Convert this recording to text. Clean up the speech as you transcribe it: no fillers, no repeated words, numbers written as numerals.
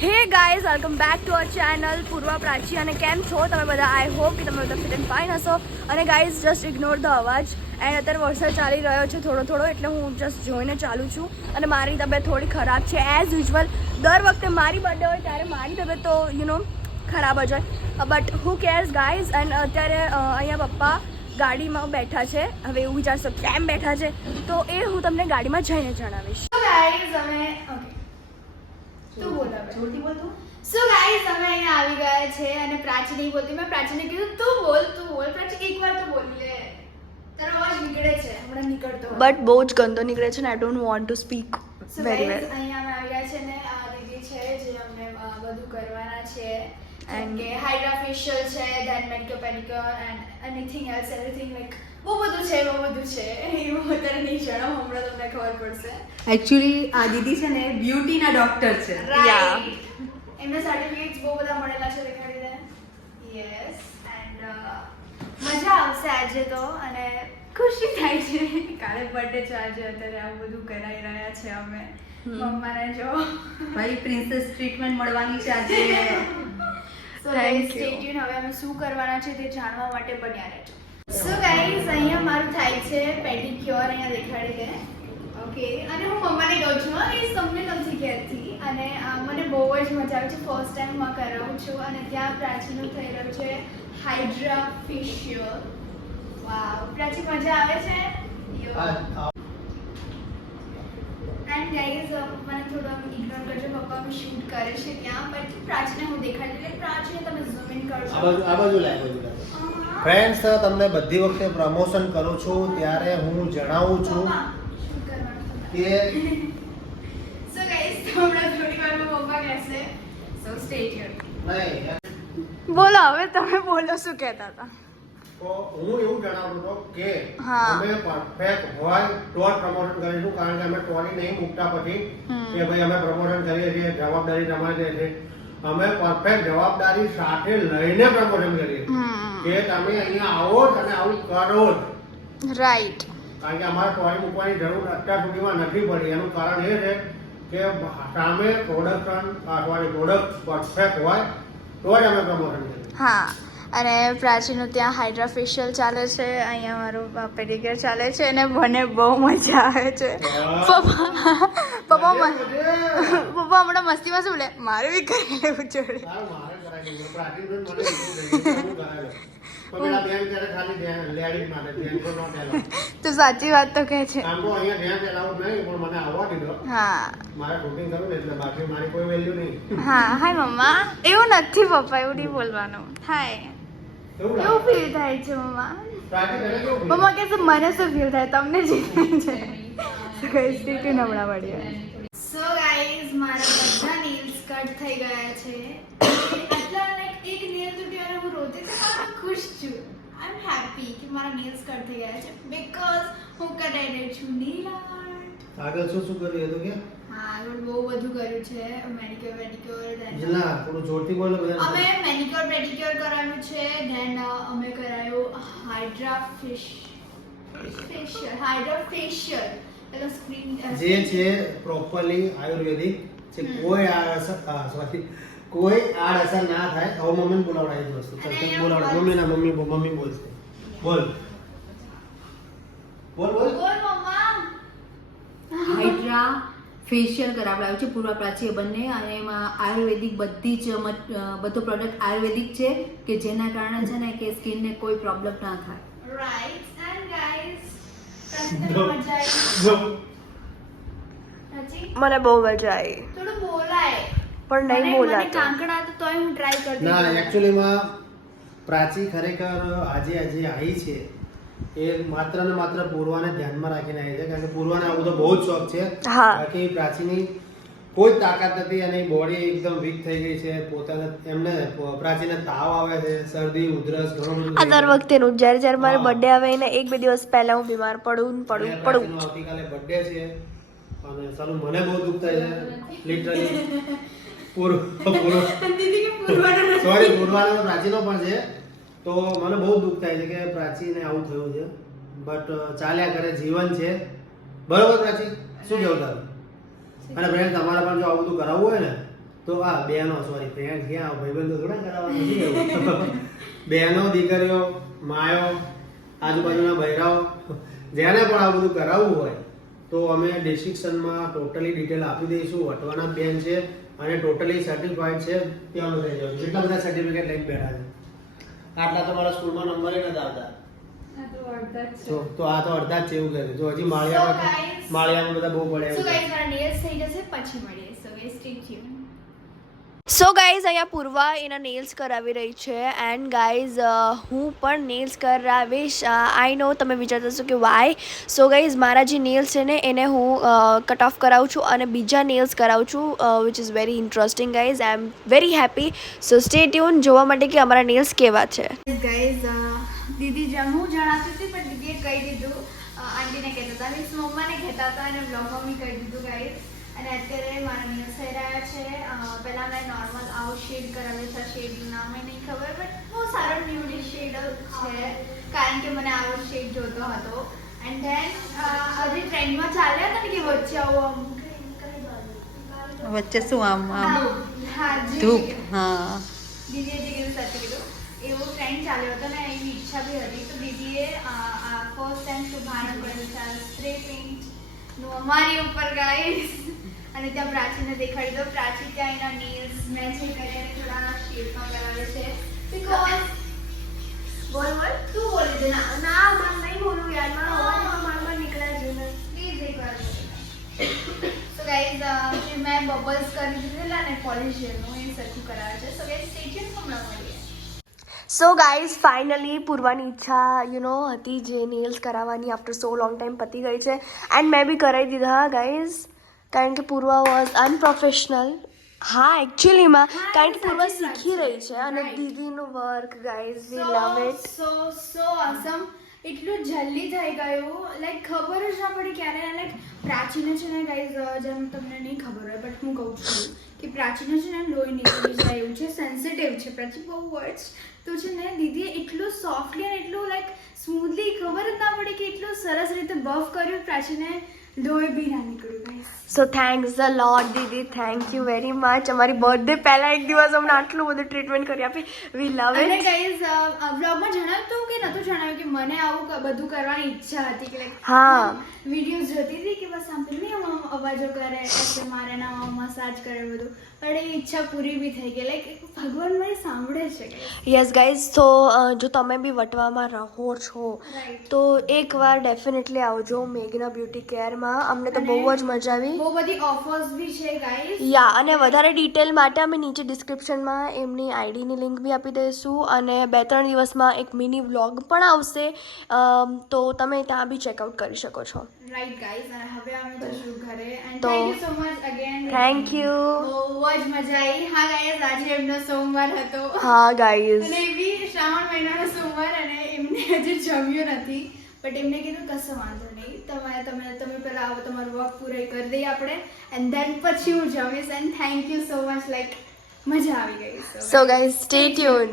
હે guys welcome back to our channel Purva Prachi અને કેમ છો તમે બધા? આઈ હોપ કે તમે બધા ફિટ એન્ડ ફાઇન હશો. અને ગાઈઝ જસ્ટ ઇગ્નોર ધ અવાજ એન્ડ અત્યારે વરસાદ ચાલી રહ્યો છે થોડો એટલે હું જસ્ટ જોઈને ચાલું છું. અને મારી તબિયત થોડી ખરાબ છે એઝ યુઝ્યુઅલ. દર વખતે મારી બર્થડે હોય ત્યારે મારી તબિયત તો ખરાબ જ હોય, but who cares guys. And અત્યારે અહીંયા પપ્પા ગાડીમાં બેઠા છે. હવે એવું વિચારશો કેમ બેઠા છે, તો એ હું તમને ગાડીમાં જઈને જણાવીશ. સો ગાઈઝ અમે અહીંયા આવી ગયા છે અને પ્રાચી નહીં બોલતી. મેં પ્રાચીને કીધું તું બોલ પ્રાચી એકવાર તો બોલ લે, તારો અવાજ નીકળે છે હમણાં નીકળતો. બટ બહુ જ ગંદો નીકળે છે ને I don't want to speak very well. અહીંયા અમે આવી ગયા છે ને આ દીદી છે જે અમને બધું કરવાના છે. એન્ડ કે હાઇડ્રા ફેશિયલ છે, then manicure pedicure and anything else everything like બહુ બધું છે એવું અત્યારે નહીં જણાવું, હમણાં તમને ખબર પડશે. એકચ્યુઅલી આ દીદી છે ને બ્યુટીના ડોક્ટર છે. રાઈટ, એમના સર્ટિફિકેટ્સ બહુ બધા મળેલા છે, દેખાડી દે. યસ, એન્ડ મજા આવશે આજે તો અને ખુશી થાય છે. કાલે બર્થડે છે આજે, અત્યારે આવું બધું કરાઈ રહ્યા છે અમે. મમ્માને જો ભાઈ પ્રિન્સેસ ટ્રીટમેન્ટ મળવાની છે આજે. સો ગાઈઝ સ્ટે ટ્યુન. હવે અમે શું કરવાના છે તે જાણવા માટે બન્યા રહેજો. સો ગાઈઝ અહીંયા મારું થાય છે પેડિક્યોર, અહીંયા દેખાડી દે. ઓકે, અને હું મમ્માને કહું છું એ તમને નથી કહેતી. અને મને બહુ જ મજા આવે છે, ફર્સ્ટ ટાઈમ હું કરાવું છું. અને ત્યાં પ્રાચીનું થઈ રહ્યું છે હાઇડ્રા ફેશિયલ. વાવ પ્રાચી, મજા આવે છે. એન્ડ ગાઈઝ મને થોડું આમ ઇગ્નોર કરજો, પપ્પા બી શૂટ કરે છે ત્યાં. બટ પ્રાચીને હું દેખાડી દઉં. પ્રાચીને તમે ઝૂમ ઇન કરજો. આ બાજુ લાય. ફ્રેન્ડ્સ, તમને બધી વખતે પ્રમોશન કરું છું ત્યારે હું જણાવું છું શૂટ કરવાનું કે સો ગાઈઝ હમણાં થોડી વારમાં પપ્પા કહેશે. સો સ્ટે ટ્યુન. નહીં, બોલો હવે તમે બોલો શું કહેતા હતા? તો હું એવું જણાવતો હતો કે હા. અમે પરફેક્ટ હોય તો જ પ્રમોશન કરીશું, કારણ કે અમે ટોરી નહીં મૂકતા પછી કે ભાઈ અમે પ્રમોશન કરીએ છીએ, જવાબદારી તમારી છે. અમે પરફેક્ટ જવાબદારી સાથે લઈને પ્રમોશન કરીએ કે તમે અહીંયા આવો અને આવું કરો જ. રાઈટ. કારણ કે અમારે ટોરી મૂકવાની જરૂર અત્યાર સુધીમાં નથી પડી. એનું કારણ એ છે કે સામે પ્રોડક્ટ પરફેક્ટ હોય તો જ અમે પ્રમોશન કરીએ. હા, અને પ્રાચીનું ત્યાં હાઇડ્રા ફેશિયલ ચાલે છે, અહીંયા મારું પેડિક્યોર ચાલે છે અને મને બહુ મજા આવે છે. પપ્પા હમણાં મસ્તીમાં શું લે મારે બી કરી લેવું જોડે. સારું, મારે કરાવી દેવું. પ્રાચીન મને હું કરાવેલો. તો પેલા બેન ત્યારે ખાલી લેડીઝ માટે ધ્યાન તો ન પહેલા. તું સાચી વાત તો કહે છે. આમ તો અહીંયા ધ્યાન પહેલાવું નહીં, પણ મને આવવા દીધો. હા મારે શૂટિંગ કરવું ને એટલે બાકી મારી કોઈ વેલ્યુ નહીં. હા. હાય મમ્મા. એવું નથી પપ્પા, એવું નહીં બોલવાનું. હાય, એવું એવું ફીલ થાય છે મમ્મા. પ્રાચીન તને કેવું feel? મમ્મા કહેશે મને શું ફીલ થાય, તમને જ થાય છે. કઈ સ્થિતિ નબળા પડી. સો ગાઈઝ મારા બધા નેલ્સ કટ થઈ ગયા છે. આટલા લાઈક એક નેલ તૂટ્યો અને હું રોતી હતી, પણ હું ખુશ છું. આઈ એમ હેપી કે મારા નેલ્સ કટ થઈ ગયા છે બીકોઝ હું કરાઈ રહી છું નેલ આર્ટ. આગળ શું કર્યું હતું કે હા, આગળ બહુ બધું કર્યું છે. મેનિક્યોર પેડિક્યોર, જલા થોડું જોરથી બોલો બધા. અમે મેનિક્યોર પેડિક્યોર કરાવ્યું છે. ધેન અમે કરાયું હાઇડ્રા ફેશિયલ. પેલો સ્ક્રીન જે છે પ્રોપરલી આયુર્વેદિક છે. કોઈ કોઈ આડઅસર ના થાય. હવે મમ્મીને બોલાવડાવી દો વસ્તુ. ચાલ બોલાવડ. મમ્મી બોલશે. બોલ બોલ બોલ. બોલ મમ્મા. હાઇડ્રા ફેશિયલ કરાવડાવ્યું છે પૂર્વા પ્રાચીએ બંને, અને એમાં આયુર્વેદિક બધી જ બધો પ્રોડક્ટ આયુર્વેદિક છે કે જેના કારણે છે ને કે સ્કિનને કોઈ પ્રોબ્લેમ ના થાય. Right, and guys, મજા આવી. જો સાચી? મને બહુ મજા આવી, થોડું બોલાય. પણ નહીં મને બોલાતું. કાંકડા તો તોય હું ટ્રાય કરતી ના, હતી. એકચ્યુઅલીમાં પ્રાચી ખરેખર આજે આવી છે એ માત્ર ને માત્ર પૂર્વાને ધ્યાનમાં રાખીને આવી છે. કારણ કે પૂર્વાને આવું તો બહુ જ શોખ છે. હા. બાકી પ્રાચીની કોઈ જ તાકાત નથી અને બોડી એકદમ વીક થઈ ગઈ છે. પોતાને એમને પ્રાચીને તાવ આવે છે, શરદી ઉધરસ ઘણું બધું આ થઈ દર ગયું. વખતેનું જ્યારે મારો હા. બર્થડે આવે એને 1-2 દિવસ પહેલા હું બીમાર પડું. અને પ્રાચીનો આવતીકાલે બર્થડે છે અને સાલું મને બહુ દુઃખ થાય છે લિટરલી. દીદી કે પૂરવાનો નથી. સોરી, પૂર્વાનો પ્રાચીનો પણ છે. તો મને બહુ દુઃખ થાય છે કે પ્રાચીને આવું થયું છે. બટ ચાલ્યા કરે, જીવન છે. બરોબર પ્રાચી, શું કહેવું તારું? અને ફ્રેન્ડ તમારે પણ જો આવું બધું કરાવવું હોય ને તો આ બહેનો સોરી ફ્રેન્ડ છે, આ ભાઈબંધો થોડા કરાવવા નથી એવું. બહેનો, દીકરીઓ, માયો, આજુબાજુના બહેરાઓ જેને પણ આ બધું કરાવવું હોય તો અમે ડિસ્ક્રિપ્શનમાં ટોટલી ડિટેલ આપી દઈશું. વટવાના બેન છે અને ટોટલી સર્ટિફાઈડ છે. ત્યાંનું થઈ જવું. કેટલા બધા સર્ટિફિકેટ લઈને બેઠા છે. આટલા તો મારા સ્કૂલમાં નંબર નથી આવતા. તો આ તો અડધા જ છે એવું કહે છે. જો હજી માળિયામાં બધા બહુ પડ્યા સો છે. ગાઈઝ મારા નેલ્સ થઈ જશે પછી મળીએ. સો guys stay tune. So guys અહીંયા પૂર્વા એના નેલ્સ કરાવી રહી છે એન્ડ ગાઈઝ હું પણ નેલ્સ કરાવીશ. આઈ નો તમે વિચારતા હશો કે વાય. સો ગાઈઝ મારા જે નેલ્સ છે ને એને હું કટ ઓફ કરાવું છું અને બીજા નેલ્સ કરાવું છું which is very interesting guys. I am very happy. So stay tune જોવા માટે કે અમારા નેલ્સ કેવા છે. ગાઈઝ દીદી હું જણાવતી હતી પણ દીદીએ કહી દીધું. આંટીને કહેતા હતા મીન્સ મમ્માને કહેતા હતા અને બ્લોગમાં બી કહી દીધું ગાઈઝ. અને અત્યારે મારા નેલ્સ થઈ રહ્યા છે. પહેલાં મેં નોર્મલ આવો શેડ કરાવ્યો છે. શેડનું નામ નહીં ખબર બટ બહુ સારો ન્યુડી શેડ છે કારણ કે મને આવો શેડ જોતો હતો. એન્ડ ધેન હજી ટ્રેન્ડમાં ચાલ્યા હતા ને કે વચ્ચે આવું વચ્ચે શું આમ હા ધૂપ. જી હા, દીદીએ જે કીધું સાચું કીધું. એવો ટ્રેન્ડ ચાલ્યો હતો ને એવી ઈચ્છા બી હતી તો દીદીએ ફર્સ્ટ ટાઈમ શુભારંભ કર્યું છે સ્પ્રે પેઇન્ટનું અમારી ઉપર ગાઈસ. અને ત્યાં પ્રાચીને દેખાડી દો. પ્રાચી ત્યાં એના નેલ્સ મેચિંગ કરીને થોડા શેડમાં કરાવે છે બીકોઝ બોલ તું બોલી દે. ના મારે નહીં બોલું યાર, મારો અવાજ મારમાં નીકળે છે ને. પ્લીઝ એકવાર સો ગાઈઝ મેં બબલ્સ કરી દીધેલા ને પોલિશ જેલનું એ સરખું કરાવે છે. સો ગાઈઝ સ્ટે ટ્યુન. હમણાં મળીએ. સો ગાઈઝ ફાઇનલી પૂર્વાની ઈચ્છા હતી જે નેલ્સ કરાવવાની આફ્ટર સો લોંગ ટાઈમ પતી ગઈ છે એન્ડ મેં બી કરાવી દીધા ગાઈઝ કારણ કે પૂર્વા વોઝ અનપ્રોફેશનલ. હા એકચ્યુઅલીમાં કારણ કે પૂર્વા શીખી રહી છે અને દીદીનું work guys we love it. So awesome. એટલું જલ્દી થઈ ગયું લાઈક ખબર જ ના પડી ક્યારે. લાઈક પ્રાચીને છે ને ગાઈઝ જેમ તમને નહીં ખબર હોય બટ હું કહું છું કે પ્રાચીને છે ને લોહી નીકળી જાય એવું છે. સેન્સિટિવ છે પ્રાચી બહુ વર્ડ્સ. તો છે ને દીદીએ એટલું સોફ્ટલી અને એટલું લાઈક સ્મૂથલી ખબર જ ના પડી કે એટલું સરસ રીતે બફ કર્યું પ્રાચીને લોહી બી ના નીકળ્યું guys. So thanks the lot Didi, thank you very much. અમારી બર્થડે પહેલાં એક દિવસ અમને આટલું બધું ટ્રીટમેન્ટ કરી આપી. વી લવ અને ઇટ. ગાઈઝ બ્લોગમાં જણાવ્યું હતું કે નહોતું જણાવ્યું કે મને આવું બધું કરવાની ઈચ્છા હતી કે લાઈક હા. વિડીયોઝ જોતી હતી કે બસ સાંભળી આમ અવાજો કરે એટલે મારે ના મસાજ કરે બધું પણ એ ઈચ્છા પૂરી બી થઈ ગઈ. લાઈક ભગવાન મને સાંભળે છે guys. Yes guys. તો જો તમે બી વટવામાં રહો છો Right. તો એકવાર ડેફિનેટલી આવજો મેઘના બ્યુટી કેરમાં. અમને તો બહુ જ મજા આવી. બહુ બધી ઓફર્સ બી છે ગાઈઝ. યા અને વધારે ડિટેલ માટે અમે નીચે ડિસ્ક્રિપ્શનમાં એમની આઈડીની લિંક બી આપી દઈશું અને 2-3 દિવસમાં એક મિની વ્લોગ પણ આવશે તો તમે ત્યાં બી ચેકઆઉટ કરી શકો છો. Right guys. અને હવે અમે જશું ઘરે એન્ડ તો thank you so much again. Thank you. બહુ જ મજા આવી. હા ગાઈઝ આજે એમનો સોમવાર હતો હા ગાઈઝ. અને એ બી શ્રાવણ મહિનાનો સોમવાર અને એમને હજી જમ્યું નથી બટ એમને કીધું કશો વાંધો નહીં તમે પહેલાં આવો તમારું વર્ક પૂરી કરી દઈએ આપણે એન્ડ ધેન પછી હું જમીશ. And thank you so much like મજા આવી ગઈ. So guys stay tune.